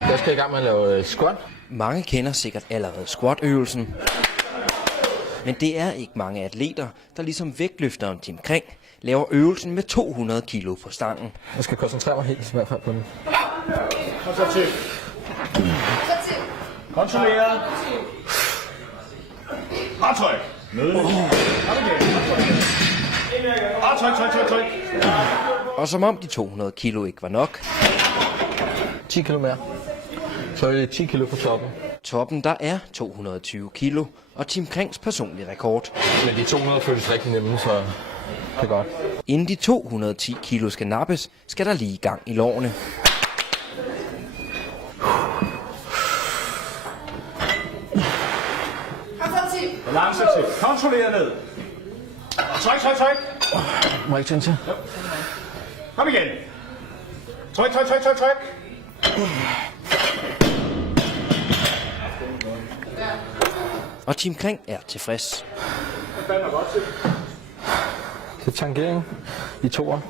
Jeg skal i gang med at lave squat. Mange kender sikkert allerede squat-øvelsen. Men det er ikke mange atleter, der ligesom vægtløfteren Tim Kring laver øvelsen med 200 kilo på stangen. Jeg skal koncentrere mig helt i hvert fald på den. Konservativ. Kontrolleret. Aftryk. Nede. Tryk. Og som om de 200 kilo ikke var nok, 10 kilo mere. Så er det 10 kilo på toppen. toppen der er 220 kilo, og Tim Krings personlige rekord. Men de 200 føles rigtig nemme, så det er godt. Inden de 210 kilo skal nappes, skal der lige gang i lårene. Langsomt. Kontrolleret ned. Tryk. Må jeg ikke tænde til? Kom igen. Tryk. Og Tim Kring er tilfreds. Det er tangering i toeren.